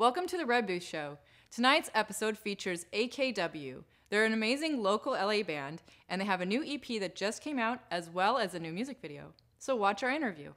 Welcome to the Red Booth Show. Tonight's episode features AKW. They're an amazing local LA band, and they have a new EP that just came out, as well as a new music video. So watch our interview.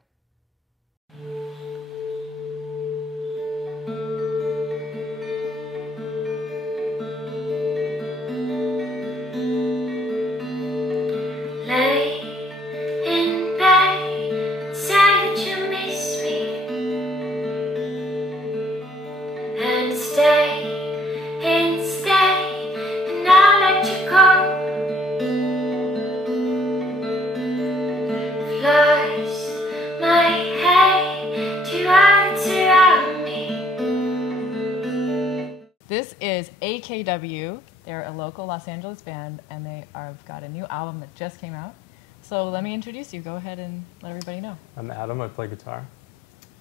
This is AKW. They're a local Los Angeles band, and they have got a new album that just came out. So let me introduce you. Go ahead and let everybody know. I'm Adam. I play guitar.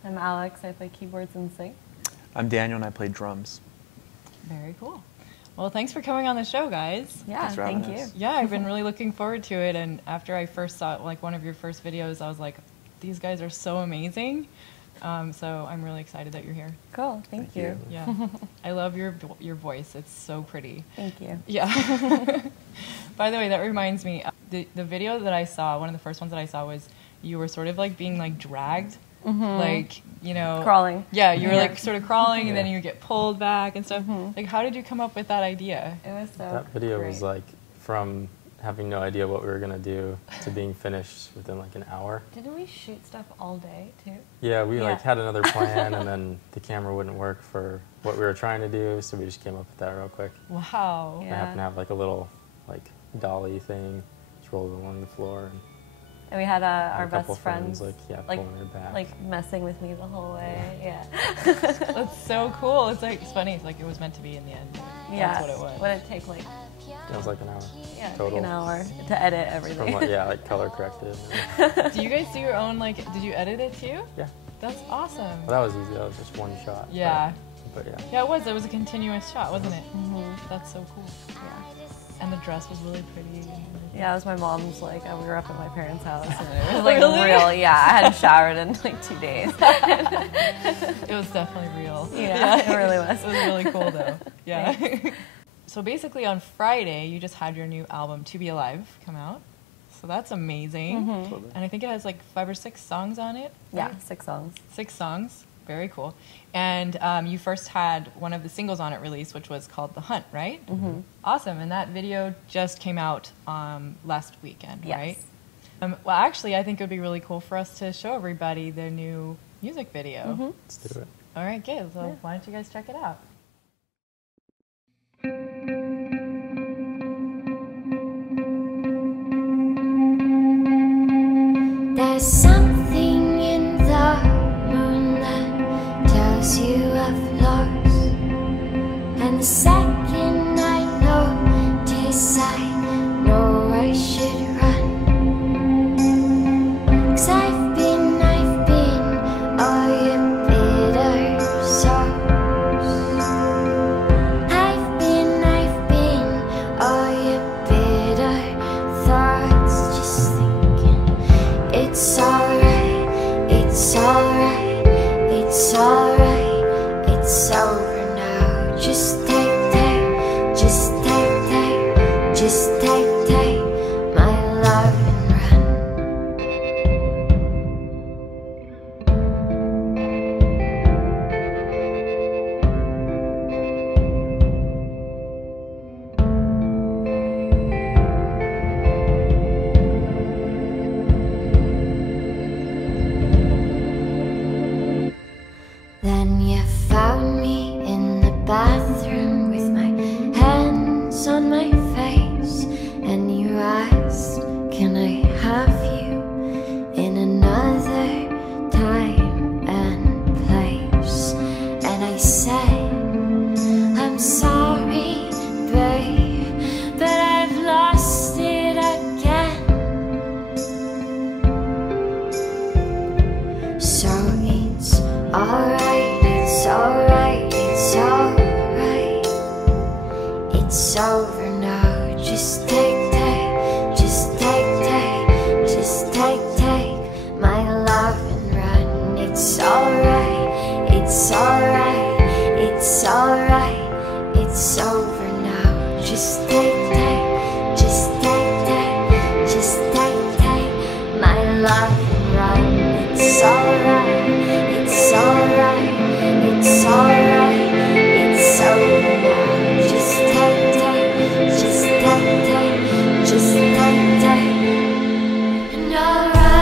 I'm Alex. I play keyboards and sing. I'm Daniel, and I play drums. Very cool. Well, thanks for coming on the show, guys. Yeah, thank you. Yeah, I've been really looking forward to it, and after I first saw one of your first videos, I was like, these guys are so amazing. So I'm really excited that you're here. Cool, thank you. Yeah, I love your voice. It's so pretty. Thank you. Yeah. By the way, that reminds me, the video that I saw, one of the first ones that I saw was you were sort of like being like dragged, like, you know. Crawling. Yeah, you were like sort of crawling and then you get pulled back and stuff. Like, how did you come up with that idea? It was so That video great. was like from having no idea what we were going to do to being finished within like an hour. Didn't we shoot stuff all day, too? Yeah, we like had another plan and then the camera wouldn't work for what we were trying to do, so we just came up with that real quick. Wow. I happened to have like a little like dolly thing, just rolled along the floor. And we had our a couple best friends like pulling her back. like messing with me the whole way. Yeah. That's so cool. It's like, it's funny. It's like it was meant to be in the end. Yeah. That's what it was. What did it take, like? It was like an hour. Yeah, total. like an hour to edit everything. From, like color corrected. Do you guys do your own, like, did you edit it too? Yeah. That's awesome. Well, that was easy. That was just one shot. Yeah. But yeah. Yeah, it was. It was a continuous shot, wasn't it? That's so cool. Yeah. And the dress was really pretty. Yeah, it was my mom's, like, we were up at my parents' house, and it was, like, Really? real. Yeah, I hadn't showered in, like, 2 days. It was definitely real. Yeah, it really was. It was really cool, though. Yeah. So basically on Friday, you just had your new album, To Be Alive, come out. So that's amazing. And I think it has like 5 or 6 songs on it. Yeah, Right? 6 songs. 6 songs. Very cool. And you first had one of the singles on it released, which was called The Hunt, right? Awesome. And that video just came out last weekend, Yes. right? Well, actually, I think it would be really cool for us to show everybody their new music video. Let's do it. All right, good. So why don't you guys check it out? There's something in the moon that tells you I've lost, and the second I notice, I know I should run. 'Cause I've been all your bitter souls. I've been all your bitter thoughts, just thinking it's alright, it's alright, it's alright, it's over now. Just take my love and run. Then you found me in the bathroom with my hands on my face, and you asked, can I have you in another time and place? And I said, I'm sorry, babe, but I've lost it again. So it's alright, it's alright, it's alright, it's over now. Just take my love and run. It's alright, it's alright, it's it's alright, it's over now. Just take, just take, just take my love and run. It's alright, it's alright, it's alright, it's over now. Just take, just take, just take, and alright.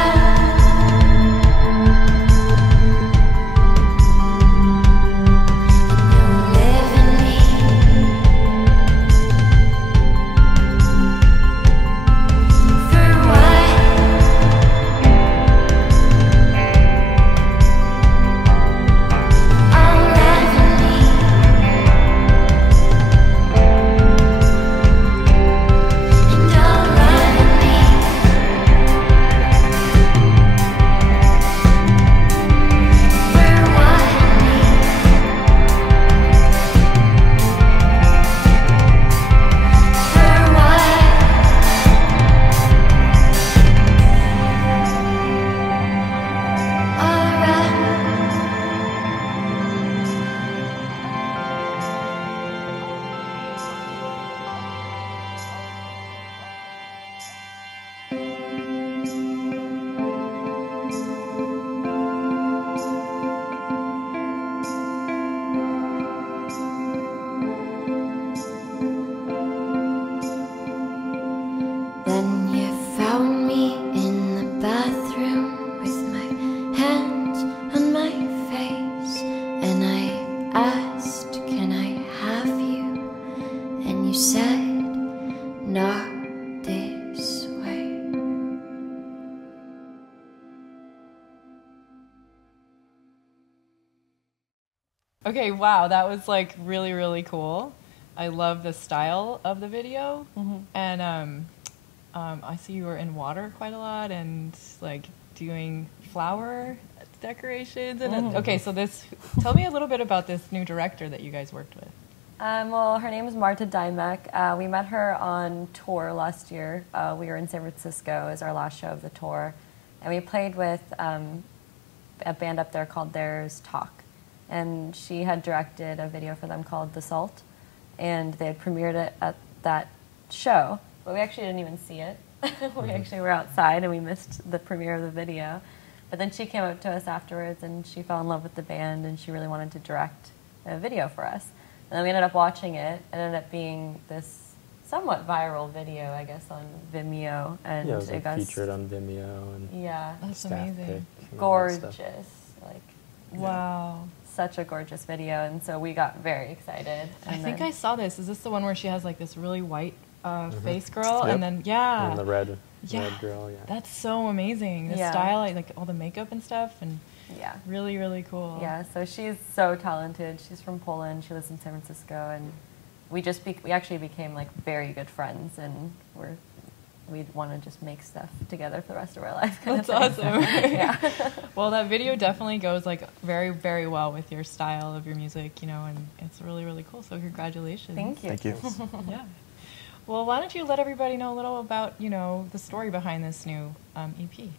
Then you found me in the bathroom with my hands on my face, and I asked, can I have you? And you said, not this way. Okay, wow, that was like really, really cool. I love the style of the video, and I see you were in water quite a lot and like doing flower decorations. And okay, so tell me a little bit about this new director that you guys worked with. Well, her name is Marta Dymek. We met her on tour last year. We were in San Francisco as our last show of the tour, and we played with a band up there called There's Talk, and she had directed a video for them called The Salt, and they had premiered it at that show, but we actually didn't even see it. We actually were outside and we missed the premiere of the video. But then she came up to us afterwards and she fell in love with the band and she really wanted to direct a video for us. And then we ended up watching it. It ended up being this somewhat viral video, I guess, on Vimeo. And yeah, it was like featured on Vimeo and yeah, That's staff amazing. pick and all that gorgeous, stuff. like Wow. such a gorgeous video. And so we got very excited. I And think then- I saw this. Is this the one where she has like this really white face girl? Yep. And then, yeah. And the red Yeah. girl, yeah. That's so amazing. The Yeah. style, like all the makeup and stuff, and yeah. really, really cool. Yeah, so she's so talented. She's from Poland. She lives in San Francisco, and we actually became like very good friends, and we'd want to just make stuff together for the rest of our life. That's awesome. Yeah. Well, that video definitely goes like very, very well with your style of your music, and it's really, really cool. So congratulations. Thank you. Thank you. Yeah. Well, why don't you let everybody know a little about, the story behind this new EP?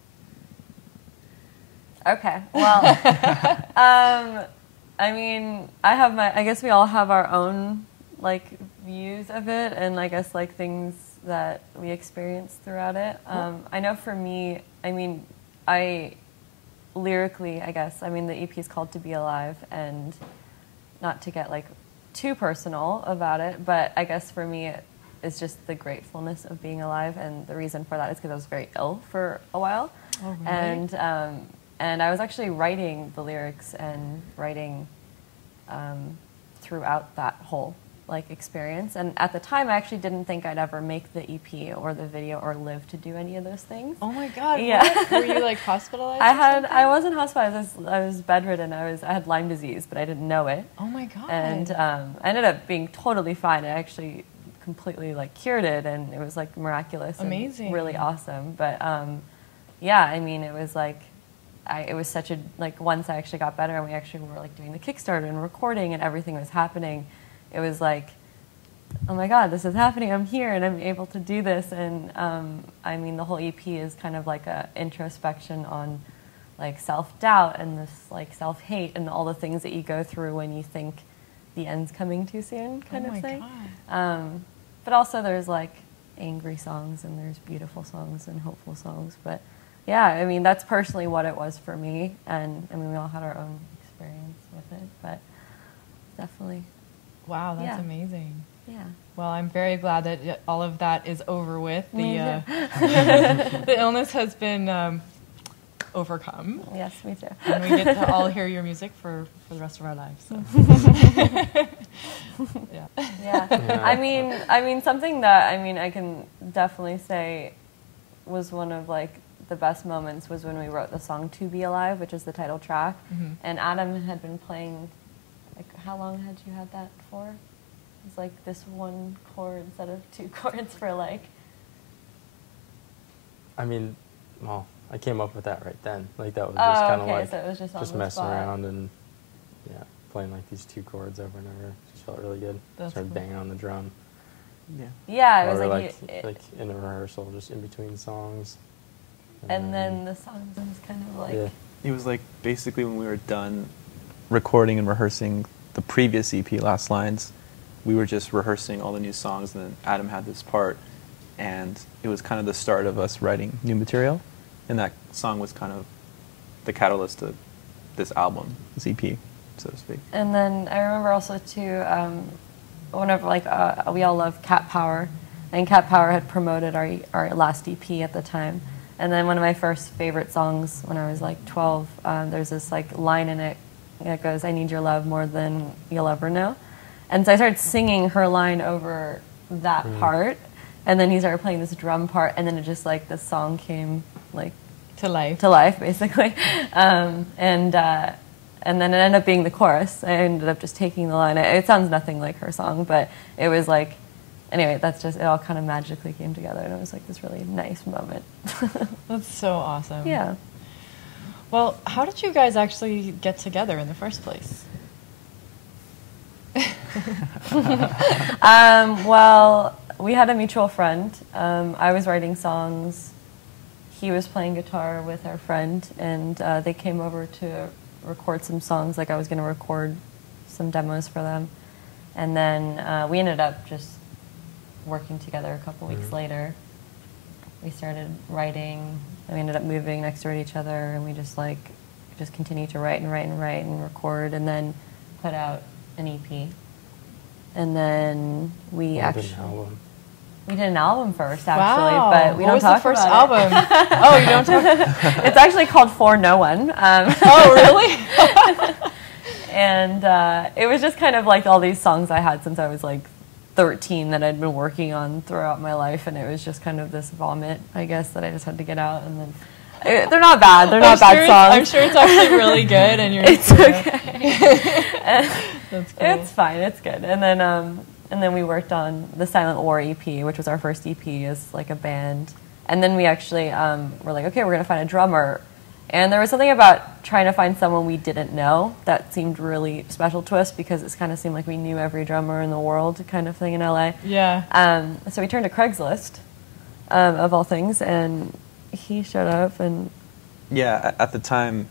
Okay. Well, I mean, I guess we all have our own like views of it, and I guess like things that we experienced throughout it. I know for me, I mean, lyrically, I guess, I mean, the EP is called To Be Alive, and not to get like too personal about it, but I guess for me, it's just the gratefulness of being alive, and the reason for that is because I was very ill for a while. Oh, really? And I was actually writing the lyrics and writing throughout that whole like experience. And at the time, I actually didn't think I'd ever make the EP or the video or live to do any of those things. Oh my God! Yeah. What? Were you like hospitalized? I wasn't hospitalized. I was bedridden. I had Lyme disease, but I didn't know it. Oh my God! And I ended up being totally fine. I actually completely like cured it, and it was like miraculous. Amazing. And really awesome. But yeah, I mean, it was like. It was such a, like, once I actually got better and we actually were, like, doing the Kickstarter and recording and everything was happening, it was like, oh my God, this is happening, I'm here and I'm able to do this. And, I mean, the whole EP is kind of like a introspection on, like, self-doubt and this, like, self-hate and all the things that you go through when you think the end's coming too soon kind of thing. God. But also there's like angry songs and there's beautiful songs and hopeful songs. But yeah, I mean, that's personally what it was for me. And I mean, we all had our own experience with it, but definitely. Wow, that's Yeah. amazing. Yeah. Well, I'm very glad that all of that is over with. Me The the illness has been overcome, Yes, me too. and we get to all hear your music for the rest of our lives. So. Yeah. Yeah. Yeah. I mean, something that I can definitely say was one of like the best moments was when we wrote the song "To Be Alive," which is the title track, Mhm. and Adam had been playing. Like, how long had you had that for? It was like this one chord instead of two chords for like. I mean, well, I came up with that right then. Like that was just kind of okay, like so it was just on the messing spot. around and yeah, playing like these two chords over and over. Just felt really good. That's Started cool. banging on the drum. Yeah. Yeah, it was or like, like in a rehearsal, just in between songs. and then the song was kind of like. yeah, It was like basically when we were done recording and rehearsing the previous EP, Last Lines, we were just rehearsing all the new songs, and then Adam had this part, and it was kind of the start of us writing new material, and that song was kind of the catalyst to this album, this EP, so to speak. And then I remember also too, whenever we all love Cat Power, and Cat Power had promoted our last EP at the time. And then one of my first favorite songs when I was like 12, there's this like line in it that goes, "I need your love more than you'll ever know." And so I started singing her line over that part, and then he started playing this drum part, and then it just like the song came like To life. to life, basically. And then it ended up being the chorus. I ended up just taking the line. It sounds nothing like her song, but it was like, anyway, that's just, it all kind of magically came together, and it was like this really nice moment. That's so awesome. Yeah. Well, how did you guys actually get together in the first place? Well, we had a mutual friend. I was writing songs. He was playing guitar with our friend, and they came over to record some songs. Like I was going to record some demos for them. And then we ended up just working together a couple weeks later. We started writing, and we ended up moving next door to each other, and we just continued to write and write and write and record, and then put out an EP. And then we Well, actually did an album. we did an album first, actually, Wow. but we What don't was talk the first about album? Oh, you don't talk. it. It's actually called For No One. Oh, really? And it was just kind of like all these songs I had since I was like 13 that I'd been working on throughout my life, and it was just kind of this vomit, I guess, that I just had to get out. And then they're not bad. They're not bad songs. I'm sure it's actually really good, and you're. It's okay. That's cool. It's fine. It's good. And then we worked on the Silent War EP, which was our first EP as like a band. And then we actually were like, okay, we're gonna find a drummer. And there was something about trying to find someone we didn't know that seemed really special to us, because it kind of seemed like we knew every drummer in the world, kind of thing in LA. Yeah. So we turned to Craigslist, of all things, and he showed up. And Yeah, at the time,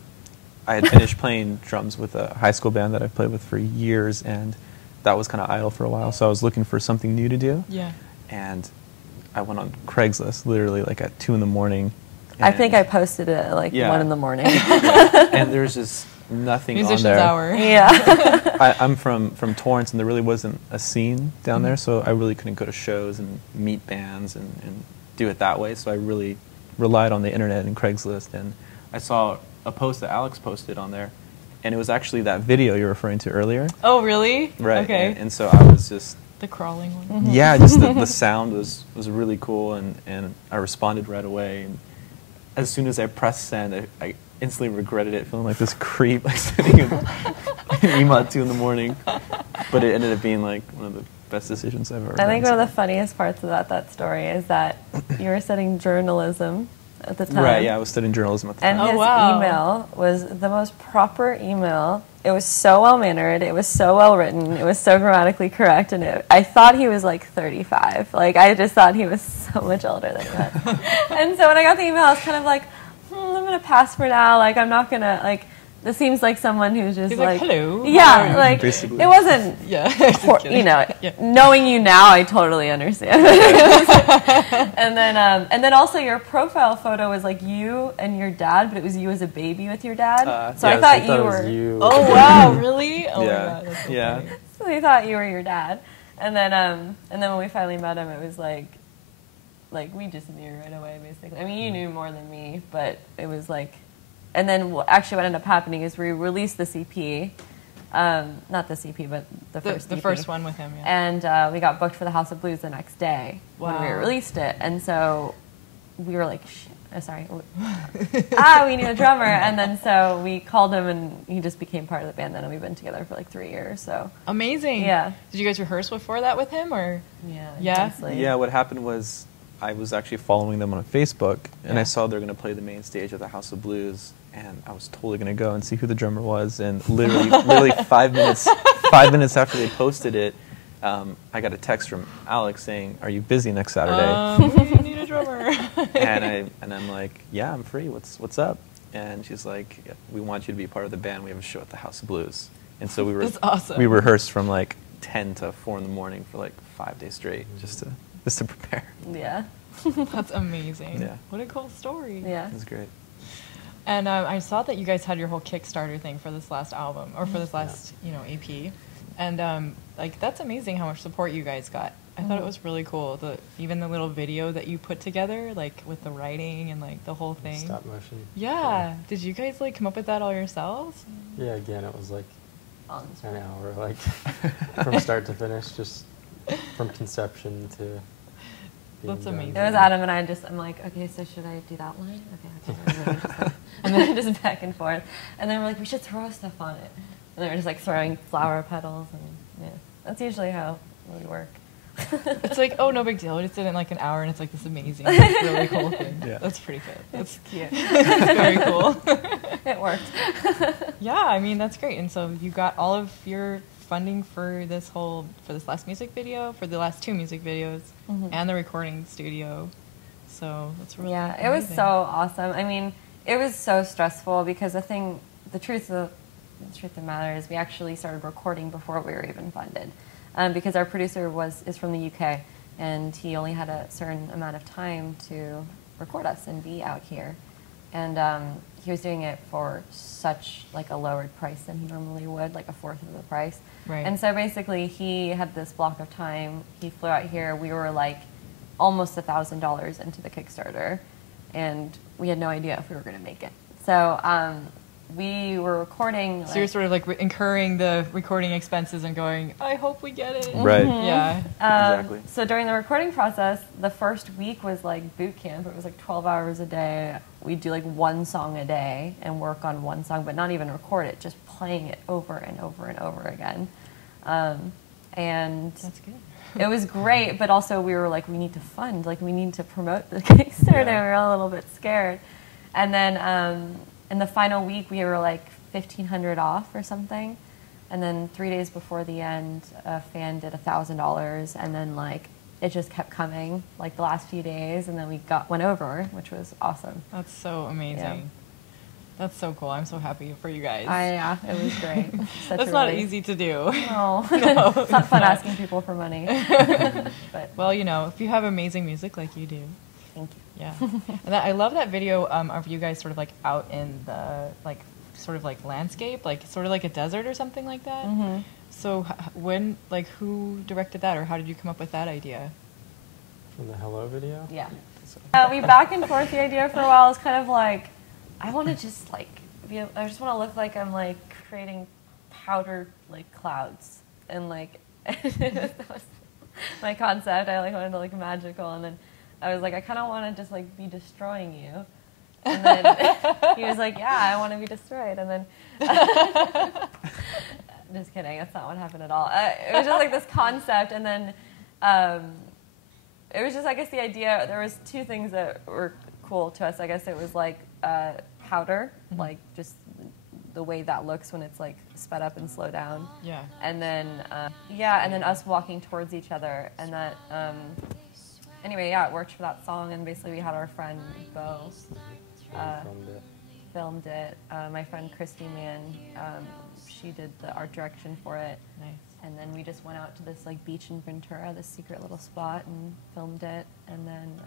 I had finished playing drums with a high school band that I've played with for years, and that was kind of idle for a while, so I was looking for something new to do. Yeah. And I went on Craigslist literally like at 2 in the morning. I think I posted it at like 1 in the morning. And there's just nothing Musician's on there. hour. Yeah. I'm from Torrance, and there really wasn't a scene down there, so I really couldn't go to shows and meet bands and do it that way. So I really relied on the internet and Craigslist, and I saw a post that Alex posted on there, and it was actually that video you're referring to earlier. Oh, really? Right. Okay. And so I was just, The crawling one. yeah, just the sound was really cool, and I responded right away. And as soon as I pressed send, I instantly regretted it, feeling like this creep, like sitting in email at 2 in the morning. But it ended up being like one of the best decisions I've ever I think done. one of the funniest parts about that story is that you were studying journalism at the time. Right, yeah, I was studying journalism at the And time. Oh, his wow. email was the most proper email. It was so well-mannered. It was so well-written. It was so grammatically correct. And I thought he was like 35. Like, I just thought he was so much older than that. And so when I got the email, I was kind of like, I'm going to pass for now. Like, I'm not going to, like, This seems like someone who's just He's like, hello. Yeah, like Basically. it wasn't. Yeah. Just kidding. You know, Yeah. knowing you now, I totally understand. and then also your profile photo was like you and your dad, but it was you as a baby with your dad. So yeah, I thought it you was were. you. Oh wow, really? Oh Yeah. my god, that's so Yeah. funny. So they thought you were your dad, and then when we finally met him, it was like we just knew right away, basically. I mean, you knew more than me, but it was like, and then actually what ended up happening is we released this EP, not this EP, but the first The EP. first one with him, yeah. And we got booked for the House of Blues the next day when we Wow. released it, and so we were like, we need a drummer, and then so we called him, and he just became part of the band then, and we've been together for like 3 years, so. Amazing. Yeah. Did you guys rehearse before that with him, or? Yeah. Yeah? intensely. Yeah, what happened was I was actually following them on Facebook, and Yeah. I saw they're going to play the main stage of the House of Blues, and I was totally going to go and see who the drummer was. And literally 5 minutes after they posted it, I got a text from Alex saying, "Are you busy next Saturday?" We need a drummer. and I'm like, "Yeah, I'm free. What's up?" And she's like, "We want you to be part of the band. We have a show at the House of Blues." And so That's awesome. we rehearsed from like 10 to 4 in the morning for like 5 days straight, just to prepare. Yeah. That's amazing. Yeah. What a cool story. Yeah. It was great. And I saw that you guys had your whole Kickstarter thing for this last album, or for this last, EP. And like that's amazing how much support you guys got. I thought it was really cool. Even the little video that you put together, like with the writing and like the whole thing. Stop motion. Yeah. Did you guys like come up with that all yourselves? Yeah, again, it was like On the an hour, like from start to finish, just from conception to being That's done. amazing. It was Adam and I'm like, okay, so should I do that line? Okay. And then just back and forth. And then we're like, we should throw stuff on it. And then we're just like throwing flower petals, and yeah, that's usually how we work. It's like, oh, no big deal. We just did it in like an hour, and it's like this amazing, like, really cool thing. Yeah. That's pretty good. That's Cute. that's very cool. It worked. Yeah, I mean that's great. And so you got all of your funding for this last music video, for the last 2 music videos, and the recording studio. So that's really Yeah, it was amazing. so awesome. I mean, it was so stressful because the truth of the matter is we actually started recording before we were even funded, because our producer is from the UK, and he only had a certain amount of time to record us and be out here, and he was doing it for such like a lowered price than he normally would, like a fourth of the price. Right. And so basically, he had this block of time. He flew out here. We were like almost $1,000 into the Kickstarter, and we had no idea if we were going to make it. So we were recording. So you're sort of like incurring the recording expenses and going, I hope we get it. Right. Yeah. Exactly. So during the recording process, the first week was like boot camp. It was like 12 hours a day. We'd do like 1 song a day and work on 1 song, but not even record it, just playing it over and over and over again. And That's good. it was great, but also we were like, we need to fund, like we need to promote the Kickstarter. Yeah. We were all a little bit scared. And then in the final week, we were like $1,500 off or something. And then 3 days before the end, a fan did $1,000, and then like it just kept coming like the last few days, and then we went over, which was awesome. That's so amazing. Yeah. That's so cool. I'm so happy for you guys. Yeah, it was great. Such That's a not relief. easy to do. No, No, it's not fun not. asking people for money. But Well, if you have amazing music like you do. thank you. Yeah. And I love that video of you guys sort of like out in the sort of like landscape, like sort of like a desert or something like that. Mm-hmm. So who directed that, or how did you come up with that idea? From the Hello video? Yeah. We back and forth the idea for a while. It's kind of like, I want to just like, I just want to look like I'm like creating powdered like clouds, and like that was my concept. I like wanted to look magical, and then I was like, I kind of want to just like be destroying you. And then he was like, yeah, I want to be destroyed. And then, just kidding, that's not what happened at all. It was just like this concept, and then it was just, I guess, the idea. There was 2 things that were cool to us. I guess it was like powder, like just the way that looks when it's like sped up and slow down. Yeah. And then, and then us walking towards each other, and that. Anyway, yeah, it worked for that song, and basically we had our friend Bo. Filmed it. filmed it. My friend Christy Mann, she did the art direction for it. Nice. And then we just went out to this like beach in Ventura, this secret little spot, and filmed it. And then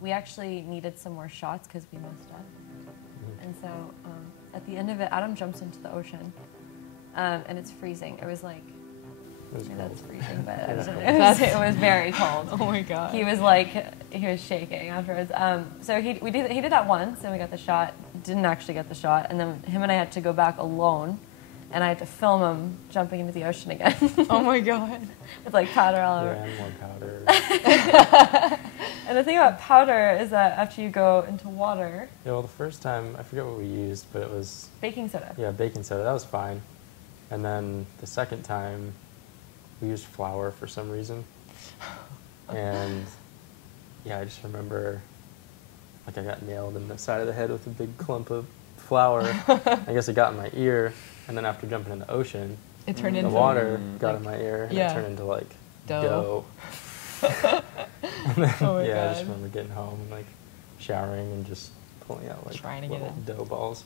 we actually needed some more shots because we messed up. And so at the end of it, Adam jumps into the ocean, and it's freezing. It was like, maybe that's freezing, but it was very cold. Oh my god. He was shaking afterwards. So he did that once, and we got the shot. Didn't actually get the shot, and then him and I had to go back alone, and I had to film him jumping into the ocean again. Oh my god. With like powder all over. Yeah, and more powder. And the thing about powder is that after you go into water, Yeah, well, the first time, I forget what we used, but it was, baking soda. yeah, baking soda. That was fine. And then the second time, we used flour for some reason. And yeah, I just remember, like, I got nailed in the side of the head with a big clump of flour. I guess it got in my ear. And then after jumping in the ocean, It turned the into water got like, in my ear, and yeah. it turned into like Dough. And then, Oh my yeah, I just God. remember getting home and like showering and just pulling out like Trying to get little it. dough balls.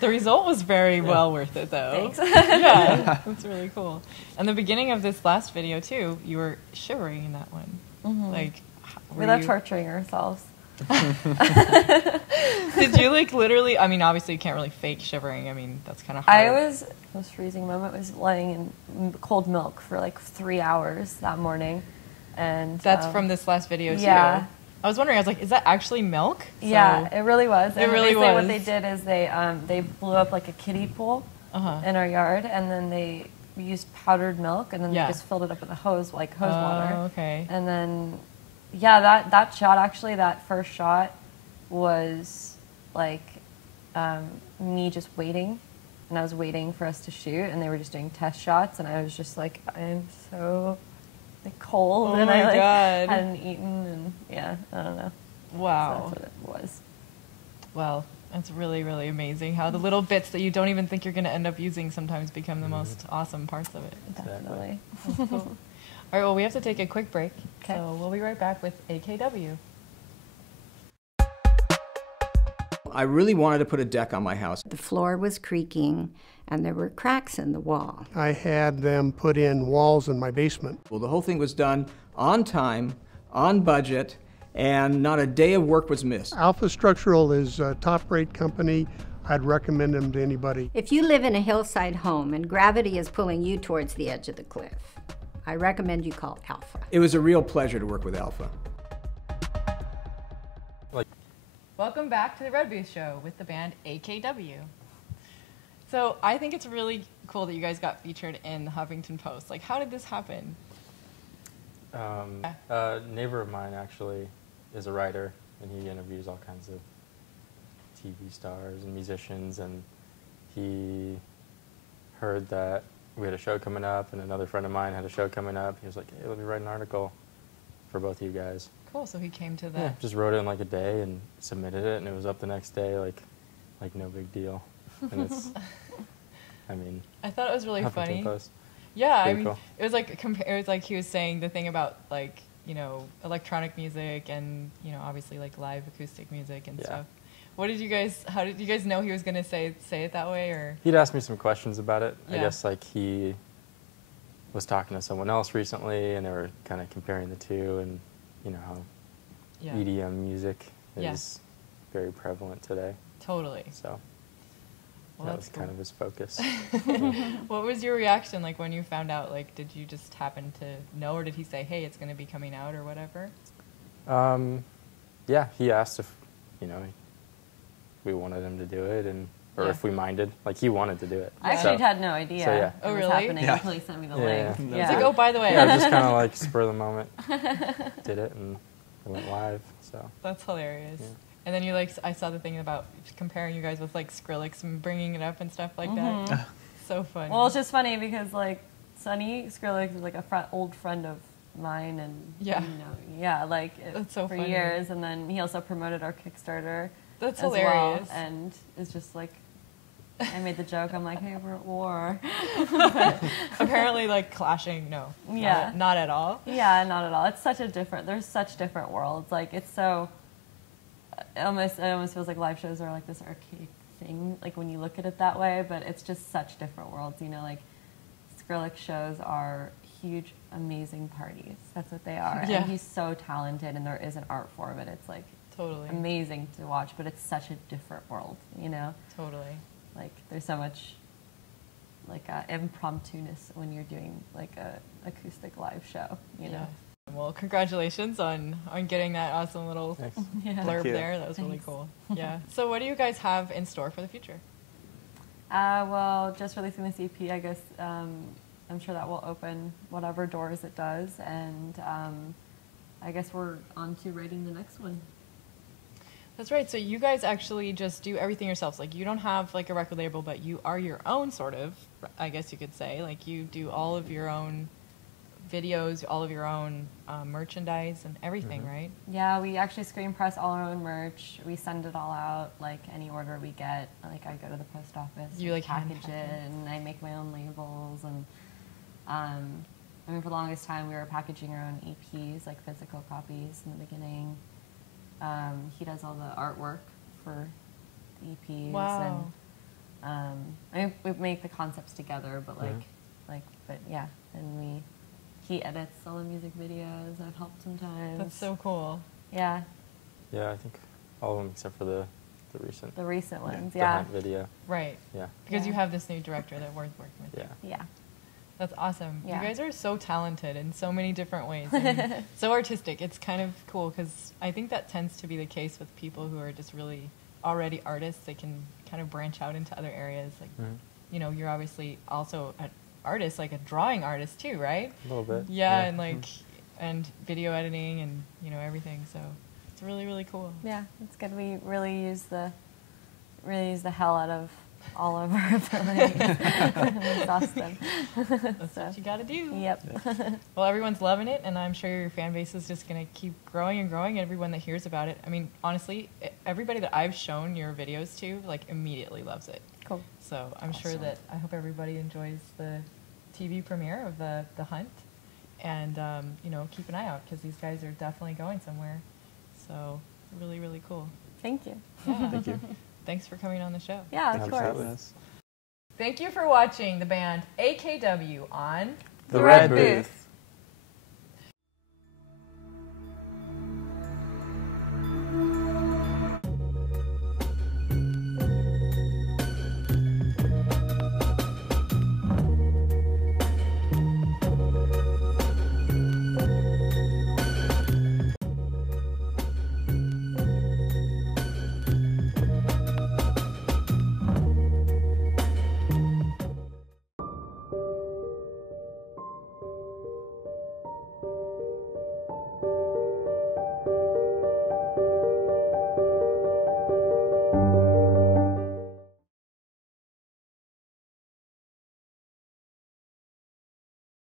The result was very well worth it, though. Thanks. Yeah, that's really cool. And the beginning of this last video too, you were shivering in that one. Like, We love torturing ourselves. Did you like literally? I mean, obviously you can't really fake shivering. I mean, that's kind of hard. I was, most freezing moment was laying in cold milk for like 3 hours that morning. And That's from this last video too. yeah. I was wondering. I was like, is that actually milk? Yeah, it really was. It And really basically was. what they did is they blew up like a kiddie pool in our yard, and then they used powdered milk, and then Yeah. they just filled it up with a hose, like hose water. Okay. And then, yeah, that shot, actually, that first shot was like me just waiting, and I was waiting for us to shoot, and they were just doing test shots, and I was just like, I'm so like cold, Oh and my I like God. hadn't eaten, and yeah, I don't know. Wow. So that's what it was. Well, it's really, really amazing how the little bits that you don't even think you're going to end up using sometimes become the most awesome parts of it. Definitely. Cool. All right, well, we have to take a quick break. Okay. So we'll be right back with AKW. I really wanted to put a deck on my house. The floor was creaking, and there were cracks in the wall. I had them put in walls in my basement. Well, the whole thing was done on time, on budget, and not a day of work was missed. Alpha Structural is a top-rate company. I'd recommend them to anybody. If you live in a hillside home and gravity is pulling you towards the edge of the cliff, I recommend you call Alpha. It was a real pleasure to work with Alpha. Welcome back to the Red Booth Show with the band AKW. So I think it's really cool that you guys got featured in the Huffington Post. Like, how did this happen? A neighbor of mine actually is a writer, and he interviews all kinds of TV stars and musicians, and he heard that we had a show coming up, and another friend of mine had a show coming up. He was like, hey, let me write an article for both of you guys. Cool, so he came to Yeah, that. just wrote it in like a day and submitted it, and it was up the next day, like no big deal. And it's, I mean, I thought it was really Huffington funny. Post. Yeah, I Pretty mean, cool. it was like it was like he was saying the thing about like, you know, electronic music and, you know, obviously like live acoustic music and Yeah. stuff. What did you guys? How did you guys know he was gonna say it that way, or? He'd asked me some questions about it. I Yeah. guess like he was talking to someone else recently, and they were kind of comparing the two, and you know how Yeah, EDM music Yeah. is very prevalent today. totally. So Well, that that's was kind of his focus. What was your reaction like when you found out? Like, did you just happen to know, or did he say, "Hey, it's gonna be coming out" or whatever? Yeah, he asked if, you know, we wanted him to do it, and or Yeah. if we minded. Like he wanted to do it. I actually So- had no idea So, yeah. it Oh, was really? happening Yeah. until he sent me the Yeah, link. yeah. It's like, oh, by the way, Yeah, just kind of like spur of the moment. Did it, and it went live. So that's hilarious. Yeah. And then you like, I saw the thing about comparing you guys with like Skrillex and bringing it up and stuff like that. So funny. Well, it's just funny because like Sonny Skrillex is like a old friend of mine, and Yeah. you know, yeah, like That's so for funny. years, and then he also promoted our Kickstarter. That's as hilarious. well, and it's just like I made the joke. I'm like, hey, we're at war. Apparently, like clashing. No. Yeah. Not at all. Yeah, not at all. It's such a different. There's such different worlds. Like it's so. it almost feels like live shows are like this archaic thing, like when you look at it that way, but it's just such different worlds, you know, like Skrillex shows are huge, amazing parties. That's what they are. Yeah. And he's so talented, and there is an art form, and it's like Totally. amazing to watch, but it's such a different world, you know? Totally. Like there's so much like impromptu-ness when you're doing like a acoustic live show, you know? Well, congratulations on getting that awesome little Thanks. blurb you. there. That was really Thanks. cool. Yeah. So what do you guys have in store for the future? Well, just releasing this EP, I guess I'm sure that will open whatever doors it does, and I guess we're on to writing the next one. That's right. So you guys actually just do everything yourselves. Like you don't have like a record label, but you are your own sort of, I guess you could say. Like you do all of your own videos, all of your own merchandise and everything, right? Yeah, we actually screen press all our own merch. We send it all out, like any order we get. Like I go to the post office, You, like, package hand-pack it, it? and I make my own labels. And I mean, for the longest time, we were packaging our own EPs, like physical copies in the beginning. He does all the artwork for the EPs. Wow. And I mean, we make the concepts together, but but yeah, and he edits all the music videos. I've helped sometimes. That's so cool. Yeah, Yeah, I think all of them except for the recent the recent ones. the Yeah, Hunt video. Right. Yeah. Because you Yeah. have this new director that we're working with. Yeah. yeah. That's awesome. Yeah. You guys are so talented in so many different ways. And so artistic. It's kind of cool because I think that tends to be the case with people who are just really already artists. They can kind of branch out into other areas. Like, you know, you're obviously also an artist, like a drawing artist too, right? A little bit. Yeah, and like, and video editing and, you know, everything. So it's really, really cool. Yeah, it's good. We really use the hell out of all of our abilities. Exhaust them. That's So, what you got to do. yep. Well, everyone's loving it, and I'm sure your fan base is just going to keep growing and growing. Everyone that hears about it, I mean, honestly, everybody that I've shown your videos to, like, immediately loves it. Cool. So I'm sure that I hope everybody enjoys the TV premiere of the Hunt, and you know, keep an eye out because these guys are definitely going somewhere. So really, really cool. Thank you. Yeah. Thank you. Thanks for coming on the show. Yeah, of Absolutely. course. Thank you for watching the band AKW on The Red Booth.